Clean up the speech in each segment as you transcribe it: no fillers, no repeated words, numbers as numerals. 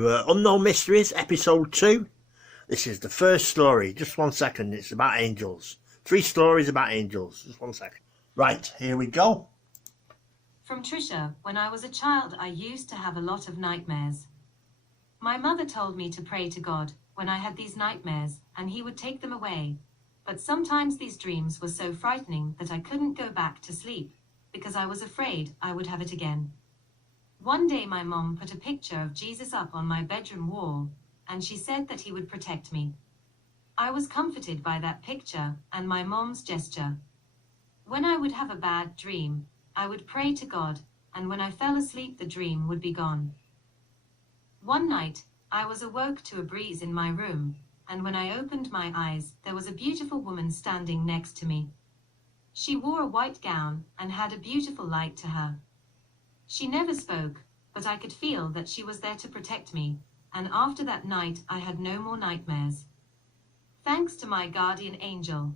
Unknown Mysteries, episode 2. This is the first story. Just 1 second. It's about angels. 3 stories about angels. Just 1 second. Right, here we go. From Trisha. When I was a child, I used to have a lot of nightmares. My mother told me to pray to God when I had these nightmares, and he would take them away. But sometimes these dreams were so frightening that I couldn't go back to sleep, because I was afraid I would have it again. One day my mom put a picture of Jesus up on my bedroom wall, and she said that he would protect me. I was comforted by that picture and my mom's gesture. When I would have a bad dream, I would pray to God, and when I fell asleep the dream would be gone. One night, I was awoke to a breeze in my room, and when I opened my eyes, there was a beautiful woman standing next to me. She wore a white gown and had a beautiful light to her. She never spoke, but I could feel that she was there to protect me, and after that night I had no more nightmares. Thanks to my guardian angel.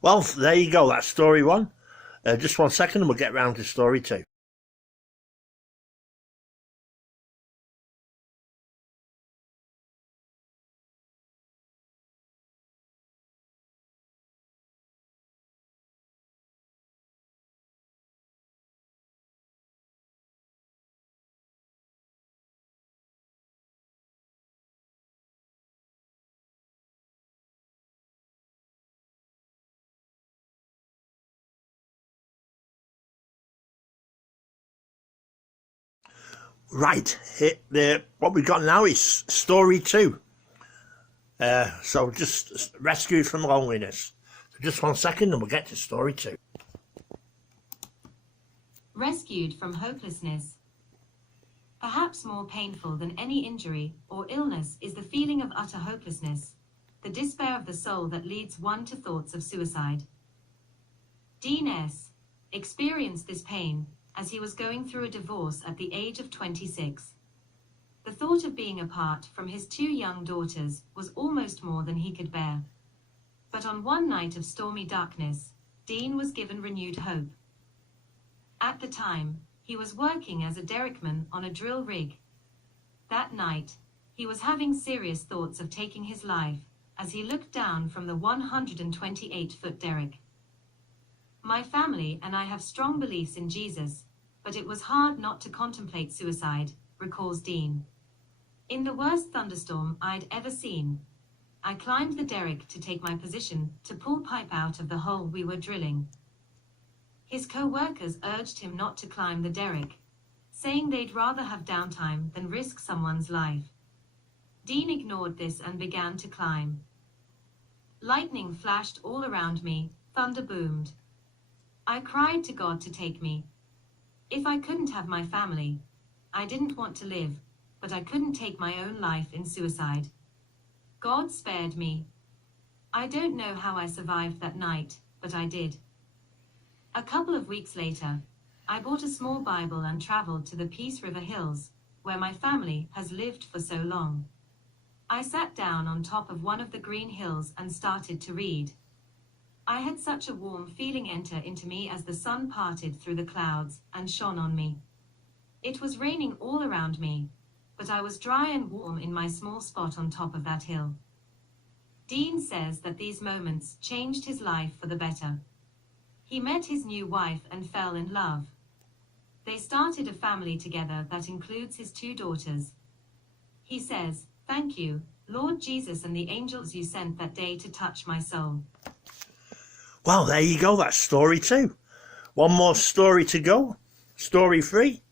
Well, there you go. That's story 1. Just 1 second and we'll get round to story 2. Right, what we've got now is story 2. So just rescued from loneliness. So just 1 second and we'll get to story 2. Rescued from hopelessness. Perhaps more painful than any injury or illness is the feeling of utter hopelessness, the despair of the soul that leads one to thoughts of suicide. Dean S. experienced this pain as he was going through a divorce at the age of 26. The thought of being apart from his 2 young daughters was almost more than he could bear. But on one night of stormy darkness, Dean was given renewed hope. At the time, he was working as a derrickman on a drill rig. That night, he was having serious thoughts of taking his life as he looked down from the 128-foot derrick. My family and I have strong beliefs in Jesus, but it was hard not to contemplate suicide, recalls Dean. In the worst thunderstorm I'd ever seen, I climbed the derrick to take my position to pull pipe out of the hole we were drilling. His co-workers urged him not to climb the derrick, saying they'd rather have downtime than risk someone's life. Dean ignored this and began to climb. Lightning flashed all around me, thunder boomed. I cried to God to take me. If I couldn't have my family, I didn't want to live, but I couldn't take my own life in suicide. God spared me. I don't know how I survived that night, but I did. A couple of weeks later, I bought a small Bible and traveled to the Peace River Hills, where my family has lived for so long. I sat down on top of one of the green hills and started to read. I had such a warm feeling enter into me as the sun parted through the clouds and shone on me. It was raining all around me, but I was dry and warm in my small spot on top of that hill. Dean says that these moments changed his life for the better. He met his new wife and fell in love. They started a family together that includes his 2 daughters. He says, "Thank you, Lord Jesus, and the angels you sent that day to touch my soul." Well, there you go. That's story 2. One more story to go. Story 3.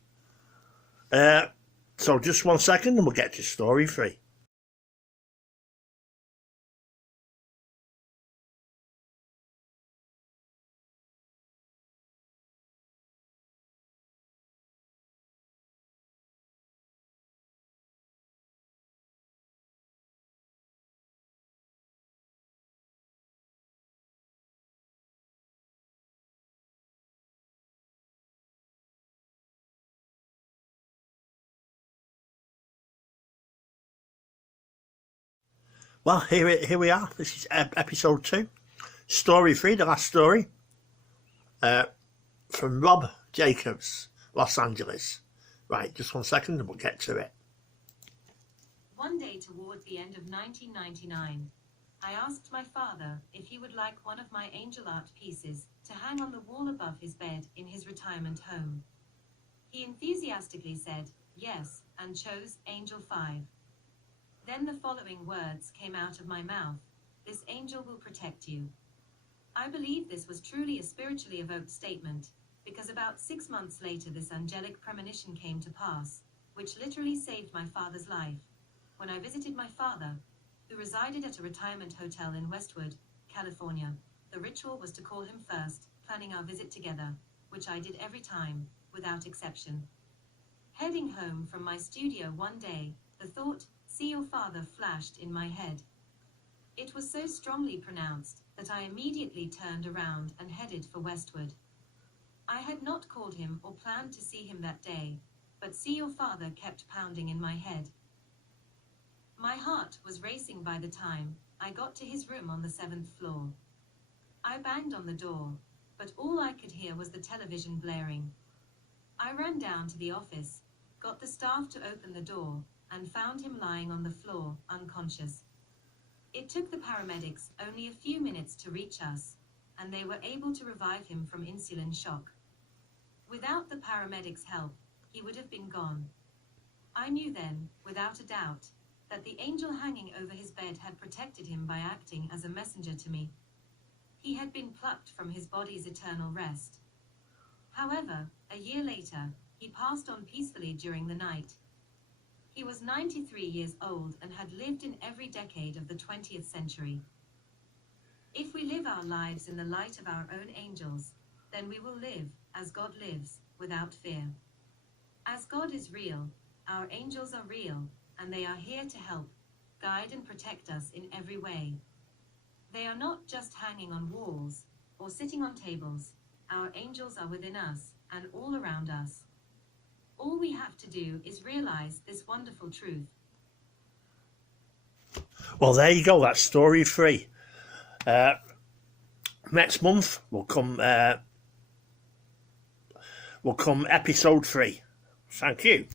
So just 1 second and we'll get to story 3. Well, here we are. This is episode 2. Story 3, the last story. From Rob Jacobs, Los Angeles. Right, just 1 second and we'll get to it. One day toward the end of 1999, I asked my father if he would like one of my angel art pieces to hang on the wall above his bed in his retirement home. He enthusiastically said yes and chose Angel 5. Then the following words came out of my mouth: "This angel will protect you." I believe this was truly a spiritually evoked statement, because about 6 months later this angelic premonition came to pass, which literally saved my father's life. When I visited my father, who resided at a retirement hotel in Westwood, California, the ritual was to call him first, planning our visit together, which I did every time, without exception. Heading home from my studio one day, the thought, "See your father," flashed in my head. It was so strongly pronounced that I immediately turned around and headed for Westwood. I had not called him or planned to see him that day, but "See your father" kept pounding in my head. My heart was racing by the time I got to his room on the 7th floor. I banged on the door, but all I could hear was the television blaring. I ran down to the office, got the staff to open the door, and found him lying on the floor, unconscious. It took the paramedics only a few minutes to reach us, and they were able to revive him from insulin shock. Without the paramedics' help, he would have been gone. I knew then, without a doubt, that the angel hanging over his bed had protected him by acting as a messenger to me. He had been plucked from his body's eternal rest. However, a year later, he passed on peacefully during the night. He was 93 years old and had lived in every decade of the 20th century. If we live our lives in the light of our own angels, then we will live, as God lives, without fear. As God is real, our angels are real, and they are here to help, guide and protect us in every way. They are not just hanging on walls, or sitting on tables. Our angels are within us, and all around us. All we have to do is realize this wonderful truth. Well, there you go. That's story 3. Next month will come episode 3. Thank you.